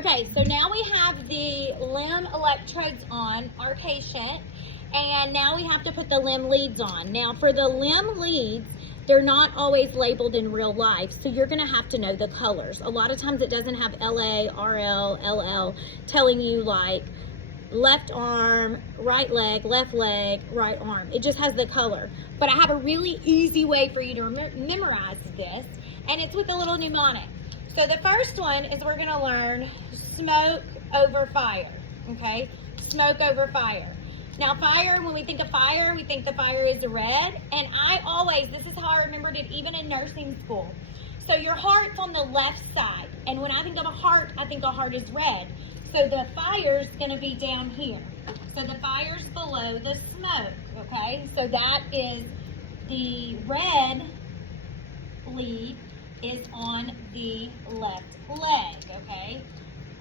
Okay, so now we have the limb electrodes on our patient, and now we have to put the limb leads on. Now for the limb leads, they're not always labeled in real life, so you're gonna have to know the colors. A lot of times it doesn't have LA, RL, LL, telling you like left arm, right leg, right arm. It just has the color. But I have a really easy way for you to memorize this, and it's with a little mnemonic. So the first one is we're gonna learn smoke over fire, okay? Smoke over fire. Now fire, when we think of fire, we think the fire is red, and I always, this is how I remembered it even in nursing school. So your heart's on the left side, and when I think of a heart, I think a heart is red. So the fire's gonna be down here. So the fire's below the smoke, okay? So that is the red lead is on the left leg, okay?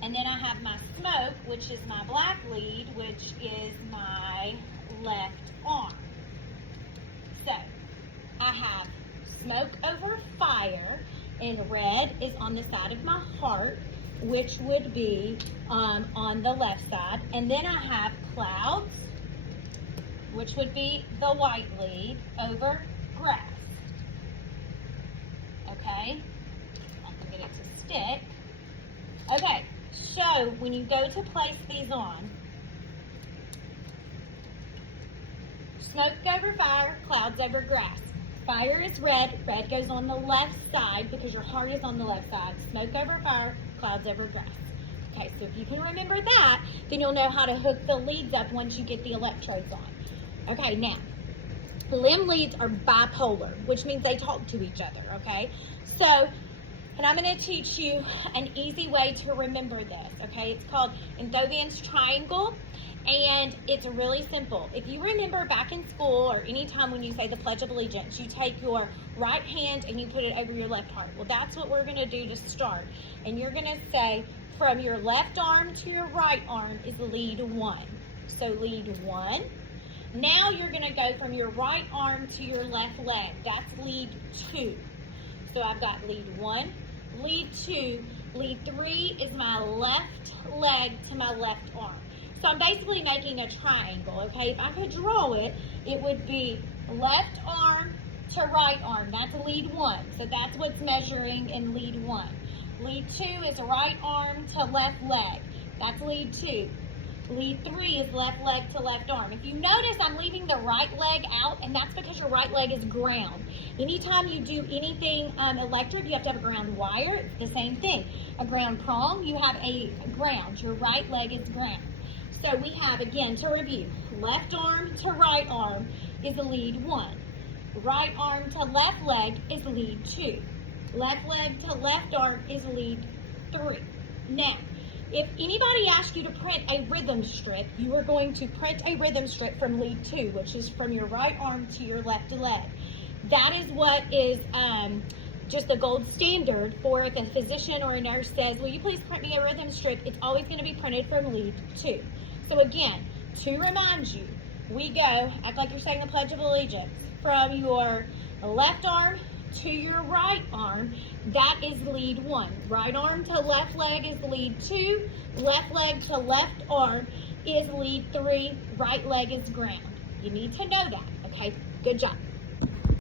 And then I have my smoke, which is my black lead, which is my left arm. So I have smoke over fire, and red is on the side of my heart, which would be on the left side. And then I have clouds, which would be the white lead, over grass. Okay, I can get it to stick. Okay, so when you go to place these on, smoke over fire, clouds over grass. Fire is red, red goes on the left side because your heart is on the left side. Smoke over fire, clouds over grass. Okay, so if you can remember that, then you'll know how to hook the leads up once you get the electrodes on. Okay, now, limb leads are bipolar, which means they talk to each other, okay? So, and I'm gonna teach you an easy way to remember this, okay? It's called Enthovian's triangle, and it's really simple. If you remember back in school or anytime when you say the Pledge of Allegiance, you take your right hand and you put it over your left heart. Well, that's what we're gonna do to start. And you're gonna say, from your left arm to your right arm is lead one. So lead one. Now you're gonna go from your right arm to your left leg. That's lead two. So I've got lead one, lead two, lead three is my left leg to my left arm. So I'm basically making a triangle, okay? If I could draw it, it would be left arm to right arm. That's lead one. So that's what's measuring in lead one. Lead two is right arm to left leg. That's lead two. Lead three is left leg to left arm. If you notice, I'm leaving the right leg out, and that's because your right leg is ground. Anytime you do anything electric, you have to have a ground wire. It's the same thing. A ground prong, you have a ground. Your right leg is ground. So we have, again, to review, left arm to right arm is lead one. Right arm to left leg is lead two. Left leg to left arm is lead three. Now, if anybody asked you to print a rhythm strip, you are going to print a rhythm strip from lead two, which is from your right arm to your left leg. That is what is just the gold standard for if a physician or a nurse says, will you please print me a rhythm strip? It's always going to be printed from lead two. So again, to remind you, we go, act like you're saying the Pledge of Allegiance, from your left arm to your right arm, that is lead one. Right arm to left leg is lead two. Left leg to left arm is lead three. Right leg is ground. You need to know that, okay? Good job.